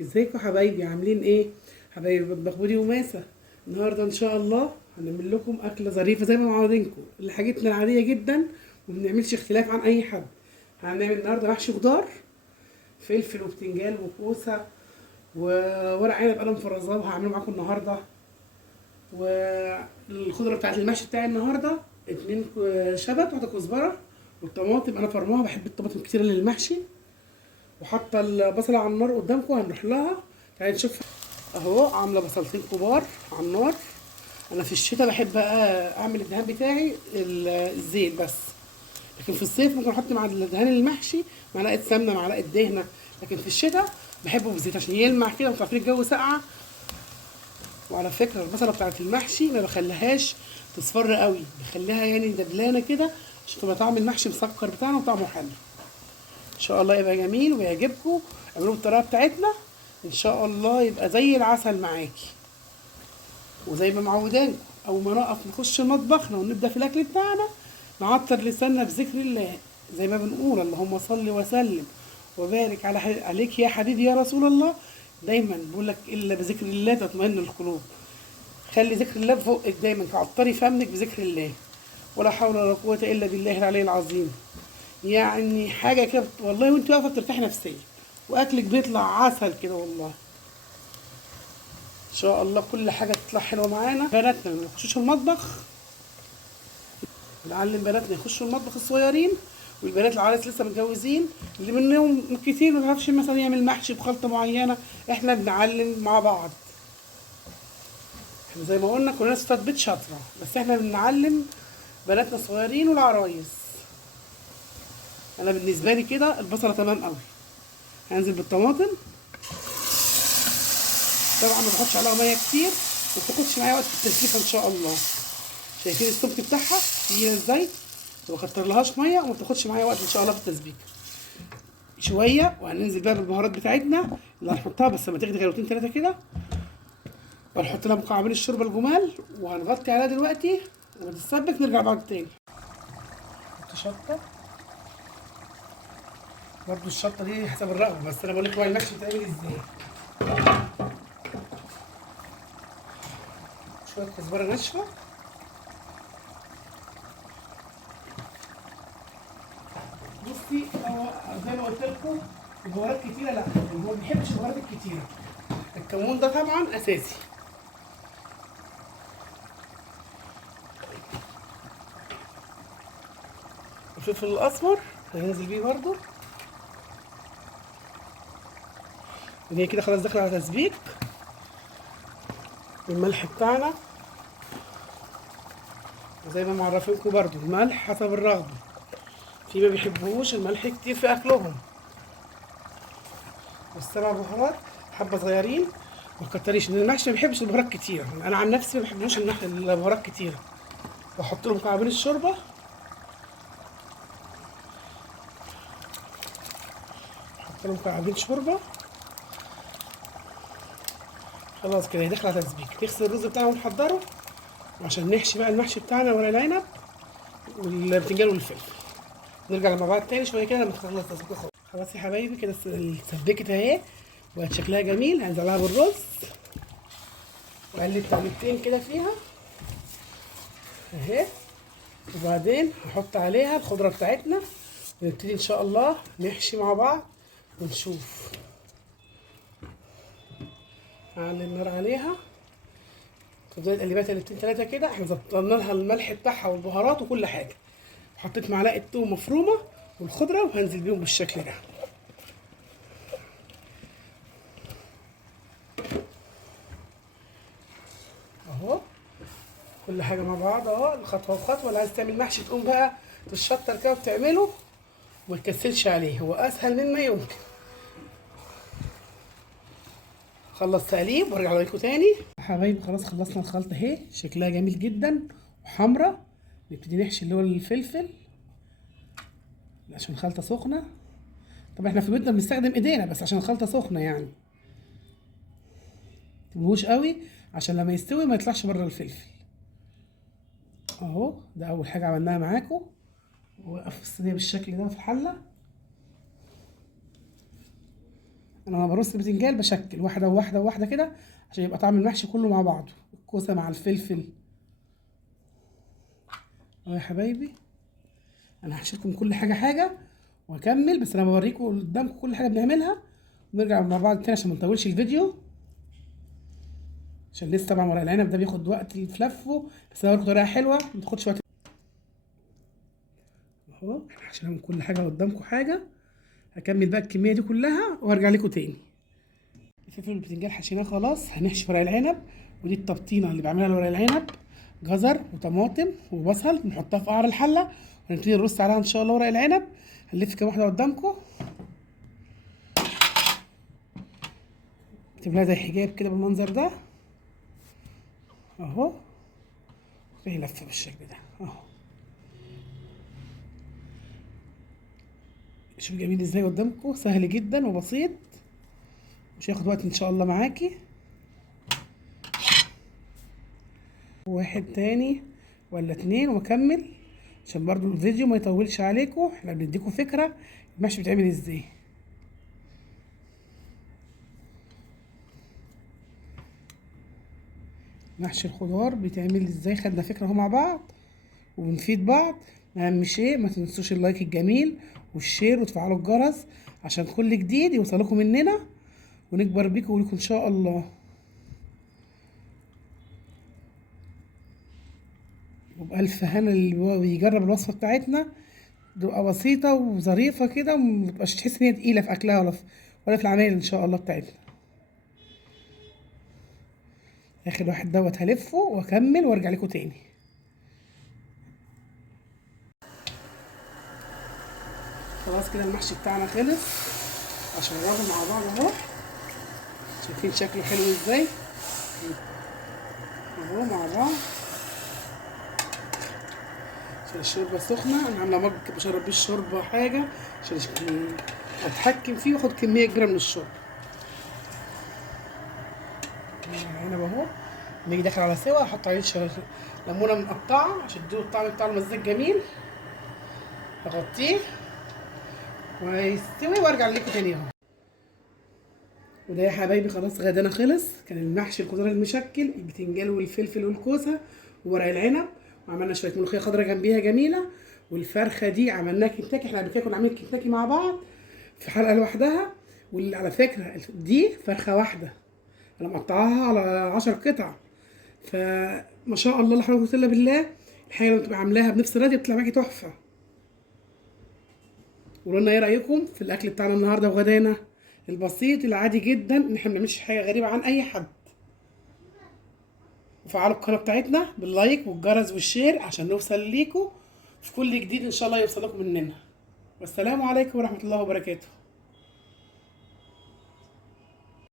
ازيكم حبايبي؟ عاملين ايه؟ حبايبي مخبودي وماسة. النهارده ان شاء الله هنعمل لكم اكله ظريفه زي ما معودينكم، اللي حاجتنا العاديه جدا وما بنعملش اختلاف عن اي حد. هنعمل النهارده محشي خضار، فلفل وبتنجان وكوسه وورق عنب انا مفرزاه وهعمله معاكم النهارده. والخضره بتاعت المحشي بتاعي النهارده اتنين شبت، واحده كزبره، والطماطم انا فرماها، بحب الطماطم كتير للمحشي. وحاطه البصله على النار قدامكم هنروح لها. تعالي نشوف. اهو عامله بصلتين كبار على النار. انا في الشتاء بحب بقى اعمل الدهان بتاعي الزيت بس، لكن في الصيف ممكن احط مع الدهان المحشي معلقه سمنه معلقه دهنه، لكن في الشتاء بحبه بالزيت عشان يلمع كده. وانتوا عارفين الجو ساقعه. وعلى فكره البصله بتاعت المحشي ما بخليهاش تصفر قوي، بخليها يعني دبلانه كده عشان تبقى طعم المحشي مسكر بتاعنا وطعمه حلو. ان شاء الله يبقى جميل ويعجبكم. اعملوه بالطريقه بتاعتنا ان شاء الله يبقى زي العسل معاكي. وزي ما معوداكم اول ما نقف نخش مطبخنا ونبدا في الاكل بتاعنا نعطر لساننا بذكر الله، زي ما بنقول اللهم صل وسلم وبارك عليك يا حبيبي يا رسول الله. دايما بقول لك الا بذكر الله تطمئن القلوب. خلي ذكر الله فوقك دايما، تعطري فمك بذكر الله. ولا حول ولا قوه الا بالله العلي العظيم. يعني حاجه كده والله، وانت واقفه بترتاحي نفسيا واكلك بيطلع عسل كده والله. ان شاء الله كل حاجه تطلع حلوه معانا. بناتنا ما يخشوش المطبخ، نعلم بناتنا يخشوا المطبخ الصغيرين، والبنات العرايس لسه متجوزين اللي منهم كتير ما بيعرفش مثلا يعمل محشي بخلطه معينه، احنا بنعلم مع بعض. احنا زي ما قلنا كلنا ستات بيت شاطره، بس احنا بنعلم بناتنا الصغيرين والعرايس. انا بالنسبه لي كده البصله تمام قوي. هنزل بالطماطم، طبعا ما بحطش عليها ميه كتير وما بتاخدش معايا وقت في التسليقه ان شاء الله. شايفين السمك بتاعها تقيله ازاي؟ ما بكترلهاش ميه وما بتاخدش معايا وقت ان شاء الله في التسبيك شويه. وهننزل بقى بالبهارات بتاعتنا اللي هنحطها بس لما تاخد غلوتين ثلاثه كده، وهنحط لها مكعبين الشوربه الجمال وهنغطي عليها دلوقتي لما تتسبك. نرجع بعد تاني. نحط شطه، برضه الشطه دي حسب الرغبه، بس انا بقول لك هو المحشي بيتعمل ازاي. شويه كزبره ناشفه، بصي هو زي ما قلت لكم البهارات كتيره، لا هو ما بيحبش البهارات الكتيره. الكمون ده طبعا اساسي. الفلفل الاسمر هننزل بيه برضو. وهي كده خلاص داخله على تسبيك. الملح بتاعنا زي ما معرفينكم برضو الملح حسب الرغبه، في ما بيحبوش الملح كتير في اكلهم. والسبع بهارات حبه صغيرين، ما تكتريش، لان المحشي ما بيحبش البهارات كتير. انا عن نفسي ما بحبوش البهارات كتير. بحط له مكعبين الشوربه، احط له مكعبين شوربه. خلاص كده داخل على تسبيك. نغسل الرز بتاعنا ونحضره عشان نحشي بقى المحشي بتاعنا ورق العنب والبتنجان والفلفل. نرجع مع بعض تاني شويه كده لما تخلص تسبيكه خالص. خلاص يا حبايبي كده اتسبكت اهي وبقت شكلها جميل. هنزل لها بالرز واقلب تقلبتين كده فيها اهي، وبعدين هحط عليها الخضره بتاعتنا ونبتدي ان شاء الله نحشي مع بعض ونشوف. اعلي النار عليها، تفضلي تقلبيها تقلبتين ثلاثه كده. احنا ظبطنا لها الملح بتاعها والبهارات وكل حاجه. حطيت معلقه توم مفرومه والخضره وهنزل بيهم بالشكل ده اهو. كل حاجه مع بعض اهو، الخطوه بخطوه. اللي عايز تعمل محشي تقوم بقى تشطر كده وتعمله وما تكسلش عليه، هو اسهل مما يمكن. خلص تقليب وارجع لكم تاني. حبايبي خلاص خلصنا الخلطه اهي، شكلها جميل جدا وحمرا. نبتدي نحشي اللي هو الفلفل عشان الخلطه سخنه. طبعا احنا في بيتنا بنستخدم ايدينا بس عشان الخلطه سخنه يعني. متبهوش قوي عشان لما يستوي ما يطلعش بره الفلفل اهو. ده اول حاجه عملناها معاكم. وقف الصينيه بالشكل ده في الحله. انا لما برص البتنجان بشكل واحده وواحده وواحده كده عشان يبقى طعم المحشي كله مع بعضه، الكوسه مع الفلفل. اهو يا حبايبي، انا هحشيلكم كل حاجه حاجه واكمل، بس انا بوريكم قدامكم كل حاجه بنعملها ونرجع مع بعض تاني عشان ما نطولش الفيديو، عشان لسه طبعا ورق العنب ده بياخد وقت في لفه، بس انا بوريكم طريقه حلوه ما تاخدش وقت. اهو احنا حشينا من كل حاجه قدامكم حاجه، هكمل بقى الكميه دي كلها وارجع لكم تاني. الفلفل والبتنجان حشيناه خلاص، هنحشي ورق العنب. ودي التبطينه اللي بعملها لورق العنب، جزر وطماطم وبصل نحطها في قعر الحله ونبتدي نرص عليها ان شاء الله ورق العنب. هنلف كام واحده قدامكم، نكتب زي حجاب كده بالمنظر ده اهو، وهي لفه بالشكل ده اهو. شوف جميل ازاي قدامكم، سهل جدا وبسيط، مش هياخد وقت ان شاء الله معاكي. واحد تاني ولا اتنين واكمل عشان برضو الفيديو ما يطولش عليكم، احنا بنديكم فكره المحشي بيتعمل ازاي. محشي الخضار بيتعمل ازاي خدنا فكره اهو مع بعض وبنفيد بعض. اهم شيء ما تنسوش اللايك الجميل والشير وتفعلوا الجرس عشان كل جديد يوصلكم مننا ونكبر بيكم وليكم ان شاء الله. وبألف هنا اللي بيجرب الوصفه بتاعتنا، تبقى بسيطه وظريفه كده ومتبقاش تحس ان هي تقيله في اكلها ولا في العمايل ان شاء الله بتاعتنا. اخر واحد دوت هلفه واكمل وارجع لكم تاني. خلاص كده المحشي بتاعنا خلص، هشربه مع بعض اهو، شايفين شكله حلو ازاي اهو مع بعض. عشان الشوربه سخنه، انا عامله مج بشرب بيه الشوربه حاجه عشان اتحكم فيه واخد كميه كبيره من الشوربه. العنب اهو لما يجي داخل على سوا احط عليه ليمونه مقطعه عشان تديله الطعم بتاع المزاج جميل، اغطيه ويستوي وارجع لكم تاني اهو. وده يا حبايبي خلاص غدانا خلص، كان المحشي الخضار المشكل، البتنجان والفلفل والكوسه وورق العنب، وعملنا شويه ملوخيه خضراء جنبيها جميله، والفرخه دي عملناها كنتاكي، احنا قبل كده كنا عاملين كنتاكي مع بعض في حلقه لوحدها. وعلى فكره دي فرخه واحده انا مقطعاها على 10 قطع، فما شاء الله لا حول ولا قوه الا بالله، الحاجه لما تبقى عاملاها بنفس الراضيه بتطلع معاكي تحفه. قولوا لنا ايه رايكم في الاكل بتاعنا النهارده وغدانا البسيط العادي جدا، ان احنا ما بنعملش حاجه غريبه عن اي حد. وفعلوا القناه بتاعتنا باللايك والجرس والشير عشان نوصل ليكم في كل جديد ان شاء الله يوصل لكم مننا. والسلام عليكم ورحمه الله وبركاته.